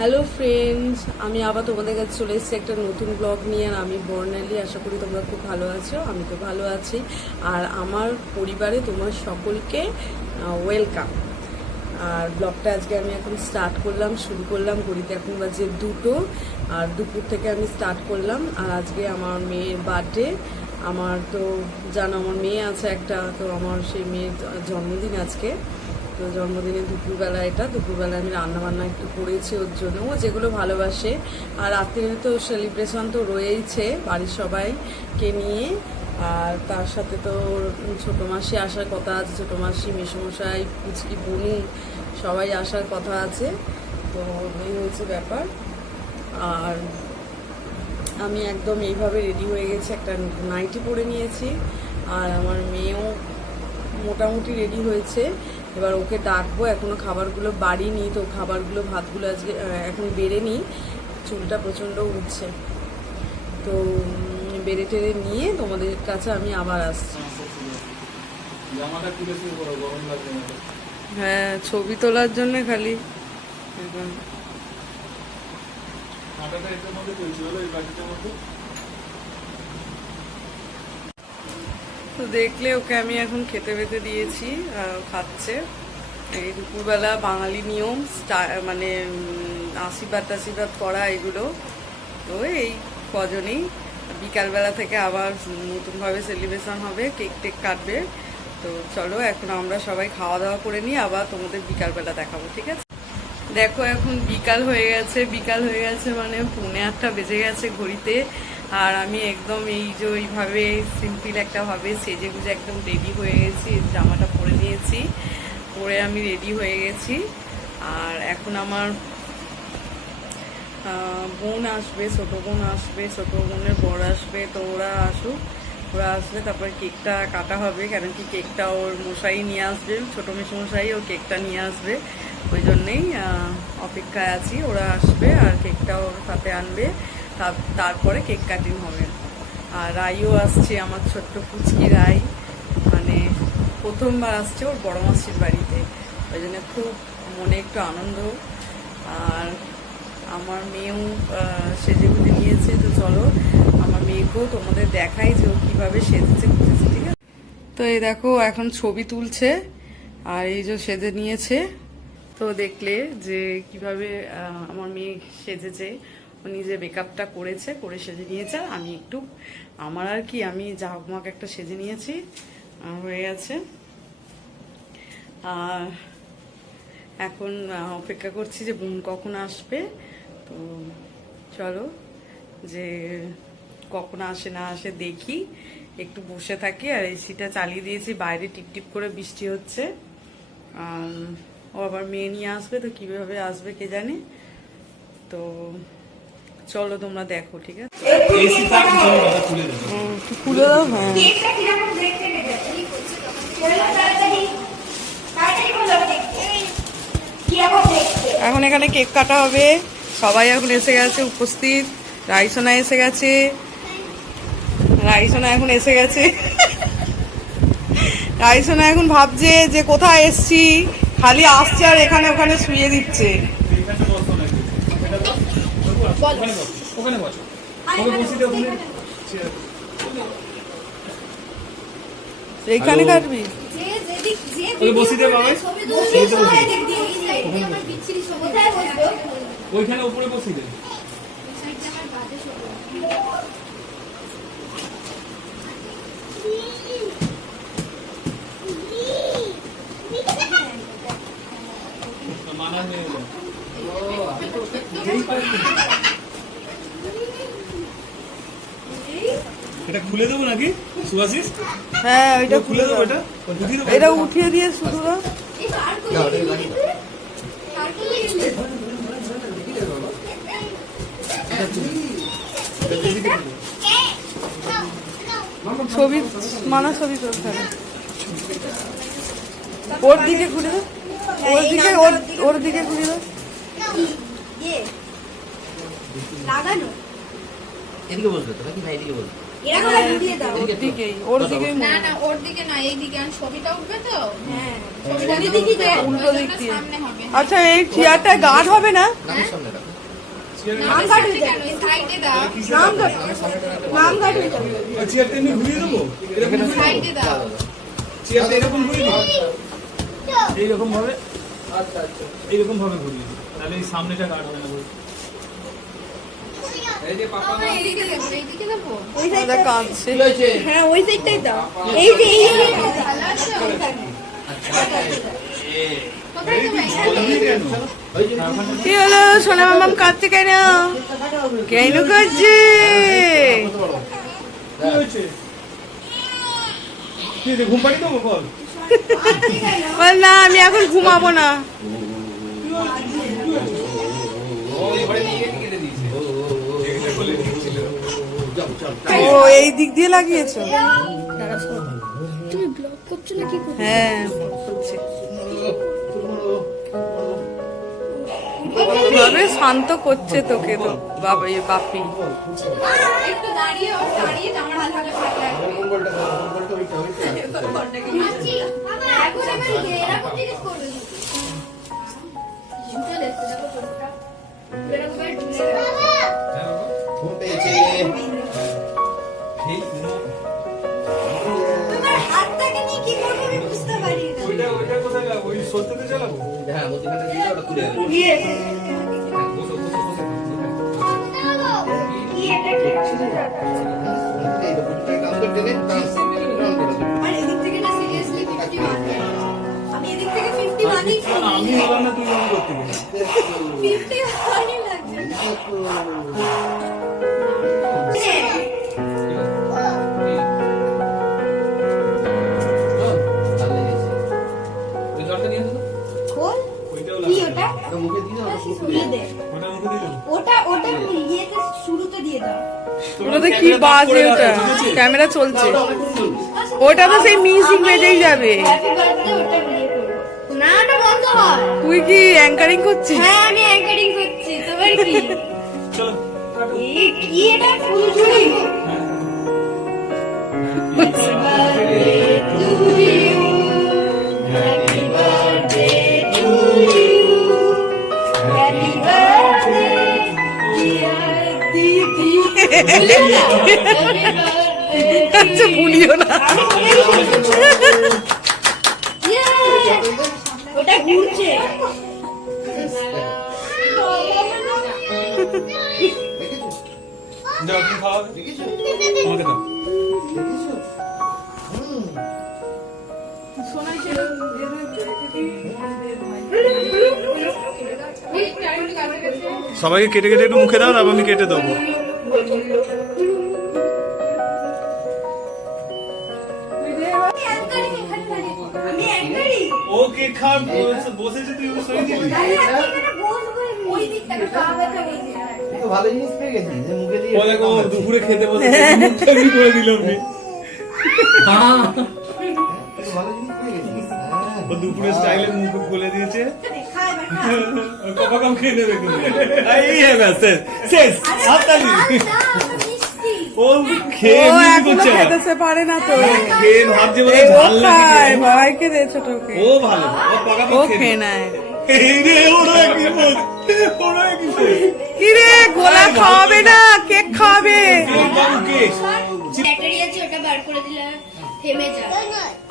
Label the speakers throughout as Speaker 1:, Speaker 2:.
Speaker 1: Hello friends আমি আবার তোমাদের কাছে চলে এসেছি একটা নতুন ব্লগ নিয়ে, আর আমি বর্ণালী, আশা করি তোমরা খুব ভালো আছো, আমি তো ভালো আছি। আর আমার পরিবারে তোমার সকলকে ওয়েলকাম আর ব্লগটা আজকে আমি এখন স্টার্ট করলাম, শুরু করলাম, ঘড়িতে এখন বাজে দুটো, আর দুপুর থেকে আমি স্টার্ট করলাম। আর আজকে আমার মেয়ের বার্থডে আমার তো জানো, আমার মেয়ে আছে একটা, তো আমার সেই মেয়ের জন্মদিন আজকে। তো জন্মদিনে দুপুরবেলা এটা, দুপুরবেলা আমি রান্না বান্না একটু করেছি ওর জন্য, ও যেগুলো ভালোবাসে। আর রাত্রিরে তো সেলিব্রেশন তো রয়েইছে বাড়ির সবাইকে নিয়ে। আর তার সাথে তো ছোটো মাসি আসার কথা আছে, ছোটো মাসি, মেসমশাই, পুচকি, বনু, সবাই আসার কথা আছে। তো এই হয়েছে ব্যাপার। আর আমি একদম এইভাবে রেডি হয়ে গেছি, একটা নাইটি পরে নিয়েছি। আর আমার মেয়েও মোটামুটি রেডি হয়েছে। এবার ওকে ডাকবো এখনও খাবারগুলো বাড়িনি তো খাবারগুলো ভাতগুলো আজকে এখন বেড়ে নিই চুলটা প্রচণ্ড উঠছে তো বেড়ে টেড়ে নিয়ে তোমাদের কাছে আমি আবার আসছি। হ্যাঁ ছবি তোলার জন্য খালি।
Speaker 2: আটাটা এটার মধ্যে তৈরি হলো এই বাটিটার মধ্যে
Speaker 1: তো দেখলে ওকে আমি এখন খেতে বেতে দিয়েছি খাচ্ছে। এই দুপুরবেলা বাঙালি নিয়ম মানে আশীর্বাদ টাশীর্বাদ করা এগুলো। তো এই কজনেই। বিকালবেলা থেকে আবার নতুনভাবে সেলিব্রেশন হবে, কেক টেক কাটবে। তো চলো, এখন আমরা সবাই খাওয়া দাওয়া করে নিই আবার তোমাদের বিকালবেলা দেখাবো, ঠিক আছে? দেখো, এখন বিকাল হয়ে গেছে, বিকাল হয়ে গেছে মানে পৌনে আটটা বেজে গেছে ঘড়িতে। আর আমি একদম এই যে এইভাবে সিম্পল একটাভাবে সেজে গুজে একদম রেডি হয়ে গেছি, জামাটা পরে নিয়েছি। পরে আমি রেডি হয়ে গেছি। আর এখন আমার বোন আসবে, ছোট বোন আসবে, ছোট বোনের বর আসবে, তো ওরা আসুক। ওরা আসবে তারপর কেকটা কাটা হবে কেন কি কেকটা ওর মশাই নিয়ে আসবে, ছোটো মেশমশাই ও কেকটা নিয়ে আসবে। ওই জন্যেই অপেক্ষায় আছি, ওরা আসবে আর কেকটা ওর সাথে আনবে। তারপরে কেক কাটিং হবে। আর রাইও আসছে আমার ছোট্ট পুচকি রাই মানে প্রথমবার আসছে ওর বড় মাসির বাড়িতে। ওই জন্য খুব মনে একটু আনন্দ। আর আমার মেয়েও আহ, সেজে গুজে নিয়েছে তো চলো আমার মেয়েকেও তোমাদের দেখাই যে ও কীভাবে সেজেছে খুঁজেছে ঠিক আছে? তো এই দেখো এখন ছবি তুলছে আর এই যে সেজে নিয়েছে। তো দেখলে যে কীভাবে আমার মেয়ে সেজেছে। নিজে মেকআপটা করেছে, করে সেজে নিয়েছে। আমি একটু, আমার আর কি, আমি জাহকমাক একটা সেজে নিয়েছি। হয়ে গেছে। আর এখন অপেক্ষা করছি যে বোন কখন আসবে। তো চলো, যে কখন আসে না আসে দেখি। একটু বসে থাকি, আর এসিটা চালিয়ে দিয়েছি। বাইরে টিপটিপ করে বৃষ্টি হচ্ছে। ও আবার মেয়ে নিয়ে আসবে, তো কীভাবে আসবে কে জানে? তো চলো তোমরা দেখো ঠিক আছে?
Speaker 2: খুলে
Speaker 1: দাও হ্যাঁ। এখন এখানে কেক কাটা হবে। সবাই এখন এসে গেছে উপস্থিত। রাইসোনা এসে গেছে। রাইসোনা এখন এসে গেছে। রাইসোনা এখন ভাবছে যে কোথায় এসছি খালি আসছে আর এখানে ওখানে শুয়ে দিচ্ছে
Speaker 2: এখানে বসো নাকি এটা বস ওখানে বস ওখানে বসো। ওখানে চেয়ার।
Speaker 1: এইখানে কাটবি?
Speaker 3: ওইখানে উপরে যে
Speaker 2: ওকে বসিয়ে দে বাবা
Speaker 3: ছবি
Speaker 2: এই
Speaker 3: তুলছে
Speaker 2: তো বসিয়ে
Speaker 3: সবাই দেখতে এই সাইডে আমার বিচ্ছিরি ছবি কোথায় বসবে
Speaker 2: ওইখানে উপরে বসিয়ে দে
Speaker 3: এই সাইডে আমার বাজে ছবি
Speaker 2: মানা নিয়ে এলো এটা খুলে দেবো নাকি সুভাষিস?
Speaker 1: হ্যাঁ ওইটা
Speaker 2: খুলে দেবো এটা?
Speaker 1: এটা উঠিয়ে দিয়ে শুধু ছবি মানা ছবি না। ওর দিকে ঘুরে দাও। ওর দিকে ওর ওর দিকে ঘুরে দাও।
Speaker 3: লাগানো
Speaker 4: এদিকে বসবে তো নাকি না এদিকে বসবে?
Speaker 3: এরকম ভাবে ঘুরিয়ে দাও।
Speaker 1: ওর দিকেই
Speaker 4: না না ওর দিকে না এই দিকে আর ছবিটা উঠবে তো?
Speaker 3: হ্যাঁ।
Speaker 4: ছবিটা
Speaker 3: ওই দিকেই দাও
Speaker 1: উল্টো দিক দিয়ে। আচ্ছা এই চেয়ারটা গার্ড হবে না?
Speaker 3: নাম কাট
Speaker 4: কেন সাইডে দাও।
Speaker 3: নাম কাট নাম কাট
Speaker 2: চেয়ারটা এমনি ঘুরিয়ে দেবো? এরকম
Speaker 4: সাইডে দাও।
Speaker 2: চেয়ারটা এরকম ঘুরিয়ে দিই এইরকম ভাবে? এইরকম ভাবে ঘুরিয়ে দিই তাহলে এই সামনেটা গার্ড হবে না
Speaker 1: কি হলো? সোনা মামাম কাঁদছে কেন? কেন কাঁদছে?
Speaker 2: বল।
Speaker 1: বল না আমি এখন ঘুমাবো না। ও এই দিক দিয়ে লাগিয়েছো?
Speaker 3: তুমি ব্লগ করছ না কি
Speaker 1: হ্যাঁ করছি। ভাবে শান্ত করছে তোকে তো বাবা এ বাপি।
Speaker 4: দাঁড়িয়ে
Speaker 3: আমি এদিক থেকে 50 মানে
Speaker 2: না, আমি বললাম না তুই করতে গেলি
Speaker 3: 50 মানে লাগছে
Speaker 1: ওটাতে কি বাজে ওটা? ক্যামেরা চলছে। ওটা তো সেই মিউজিক বেজেই যাবে।
Speaker 3: ওটা ওটা হয়।
Speaker 1: তুই কি অ্যাঙ্কারিং করছিস?
Speaker 3: হ্যাঁ আমি অ্যাঙ্কারিং করছি। তোমার কি?
Speaker 2: চলো
Speaker 3: কি এটা? ফুলঝুরি
Speaker 1: ভুলিও না
Speaker 2: সবাইকে কেটে কেটে একটু মুখে দাও তারপর আমি কেটে দেবো।
Speaker 3: আমি অ্যাঙ্কারিং
Speaker 2: ও বসেছে তুই ওর সঙ্গে দিবি
Speaker 3: ওই দিকটাকে পা ব্যথা ওই
Speaker 5: ভালো জিনিস পেয়ে গেছি যে মুখে দিয়ে
Speaker 2: ও দেখো দুপুরে খেতে বসে মুখটা এমনি করে দিলাম নি
Speaker 5: ভালো জিনিস পেয়ে গেছি।
Speaker 2: ও দুপুরে স্টাইলে মুখ বলে দিয়েছে। কপা কম খেয়ে নেবে এই হ্যাঁ ব্যাস শেষ হাততালি। ও খেয়ে করছে।
Speaker 1: খেতেছে পারে না তো
Speaker 2: খেয়ে ভাবছে বলে ঝাল লাগে
Speaker 1: ভাইকে দে ছোটকে
Speaker 2: ও ভালো ও পাকা
Speaker 1: ও খেয়ে নেয়
Speaker 2: এই রে ওরা কি বল ওরা কি
Speaker 1: কি রে গোলা খাওয়াবে না খাওয়াবে
Speaker 2: বাবু কেক
Speaker 3: ব্যাটারি বার করে দিলে থেমে যাবে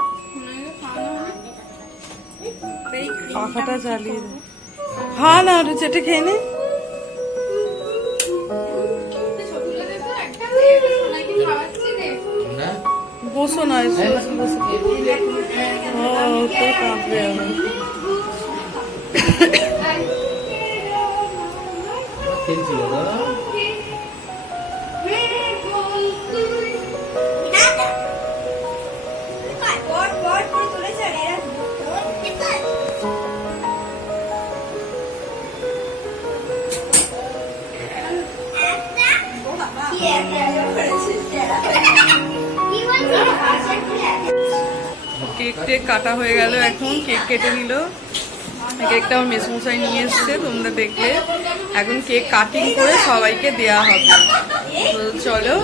Speaker 1: পাখাটা চালিয়ে দে। খা না ওটা চেটে খেয়ে নে। বসো না এসো বসো ও তো কাঁদবে এখন। কেক কাটা হয়ে গেল এখন, কেক কেটে নিল। কেকটা আমার মেসমশাই নিয়ে এসছে, তোমরা দেখলে। এখন কেক কাটিং করে সবাইকে দেয়া হবে। চলো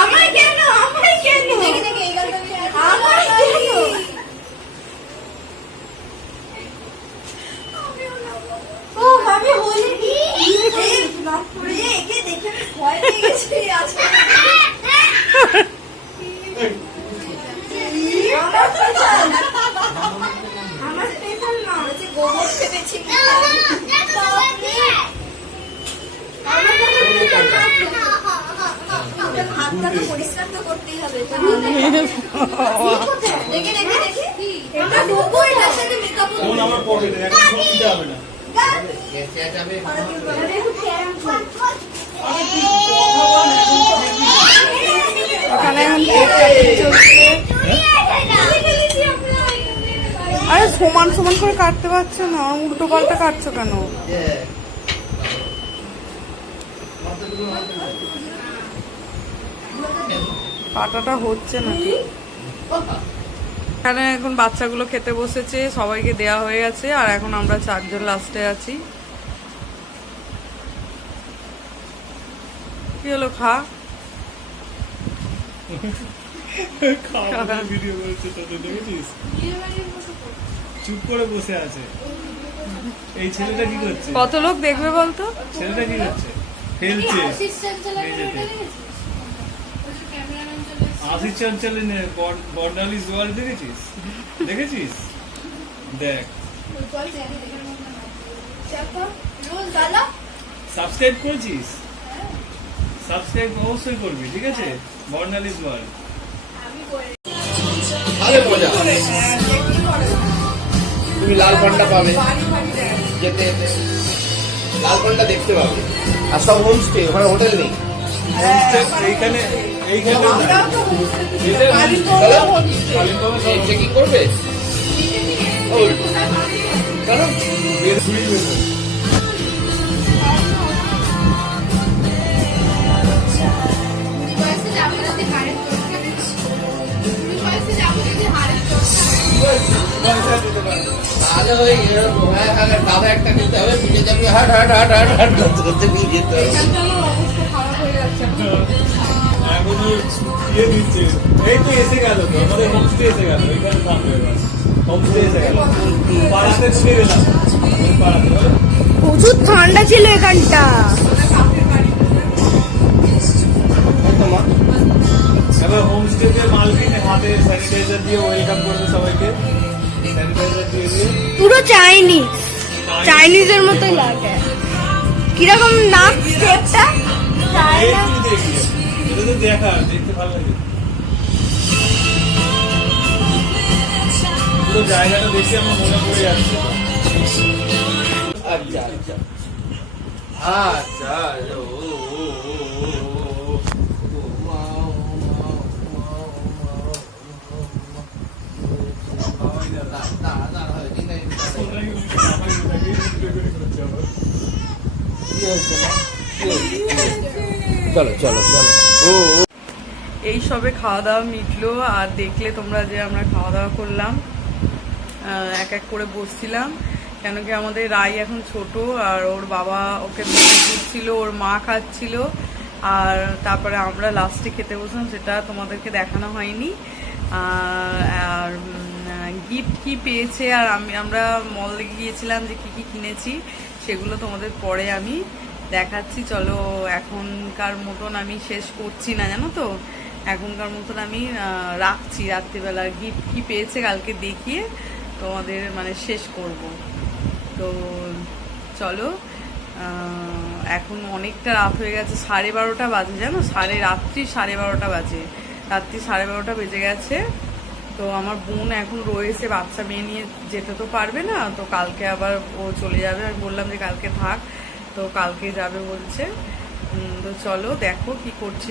Speaker 3: আমার কেন আমার কেন দেখে দেখে এই গালটা আমার কেন ও আমি হইনি এই বাপরে একে দেখে আমি ভয় পেয়ে গেছি আজকে আমার স্পেশাল আমার স্পেশাল না হচ্ছে গোবর ভেবেছি হাতটা তো পরিষ্কার তো করতেই হবে দেখে দেখে দেখে। এটা গোবর এটার সাথে মেকআপ
Speaker 2: ফোন আমার পকেটে এখন ফোন দিতে হবে না।
Speaker 5: চেঁচাবে
Speaker 1: ওখানে এখন কেক কাটিং চলছে। আরে সমান সমান করে কাটতে পারছ না উল্টো পাল্টা কাটছো কেন? কাটাটা হচ্ছে না এখানে এখন বাচ্চাগুলো খেতে বসেছে সবাইকে দেয়া হয়ে গেছে আর এখন আমরা চারজন লাস্টে আছি। কি হলো খা?
Speaker 2: ভিডিও দেখেছিস? চুপ করে বসে আছে। এই ছেলেটা কি করছে?
Speaker 1: কত লোক দেখবে বলতো?
Speaker 2: ছেলেটা কি করছে? খেলছে
Speaker 4: আশিস চঞ্চলাকে
Speaker 2: মেঝেতে।
Speaker 4: ওটা দেখেছিস? ওই যে ক্যামেরাম্যান চলে এসেছে।
Speaker 2: আশিস চঞ্চলে বর্ণালী জোয়ার দেখেছিস? দেখেছিস? দেখ। সাবস্ক্রাইব করেছিস? সাবস্ক্রাইব অবশ্যই করবি ঠিক আছে? বর্ণালী জোয়ার
Speaker 4: আমি করে
Speaker 5: আরে মজা। তুমি লাল পান্ডা পাবে। যেতে যেতে। লাল পান্ডা দেখতে পাবে। আর সব হোমস্টে ওখানে হোটেল নেই।
Speaker 2: এইখানে এইখানে
Speaker 5: চেকিং করবে। তাহলে ওই এরকম, হ্যাঁ হ্যাঁ দাদা একটা নিতে হবে পিঠে যাবি হাট হাট হাট হাট হাট করতে করতে নিয়ে যেতে হবে
Speaker 3: প্রচুর ঠান্ডা ছিল এখানটা
Speaker 2: এবার করবে সবাইকে
Speaker 3: পুরো চাইনিজ চাইনিজের মতোই লাগে। কীরকম নাম
Speaker 2: দেখি দেখা দেখতে ভালো লাগে মনে পড়ে যাচ্ছে
Speaker 5: আচ্ছা আচ্ছা আচ্ছা। ও ও
Speaker 1: এই সবে খাওয়া দাওয়া মিটলো, আর দেখলে তোমরা যে আমরা খাওয়া দাওয়া করলাম। এক এক করে বসছিলাম, কেন কি আমাদের রাই এখন ছোট, আর ওর বাবা ওকে দিচ্ছিল, ওর মা খাচ্ছিল, আর তারপরে আমরা লাস্টে খেতে বসলাম, সেটা তোমাদেরকে দেখানো হয়নি। আর গিফট কি পেয়েছে, আর আমি, আমরা মল গিয়েছিলাম যে কি কি কিনেছি, সেগুলো তোমাদের পরে আমি দেখাচ্ছি, চলো এখনকার মতন আমি শেষ করছি না, জানো তো? এখনকার মতন আমি রাখছি রাত্রিবেলা। গিফট কি পেয়েছে কালকে দেখিয়ে তোমাদের মানে শেষ করব। তো চলো এখন অনেকটা রাত হয়ে গেছে, সাড়ে বারোটা বাজে, জানো? সাড়ে রাত্রি সাড়ে বারোটা বাজে। রাত্রি সাড়ে বারোটা বেজে গেছে। তো আমার বোন এখন রয়েছে, বাচ্চা মেয়ে নিয়ে যেতে তো পারবে না। তো কালকে আবার ও চলে যাবে। আমি বললাম যে কালকে থাক। তো কালকে যাবে বলছে। তো চলো দেখো কি করছি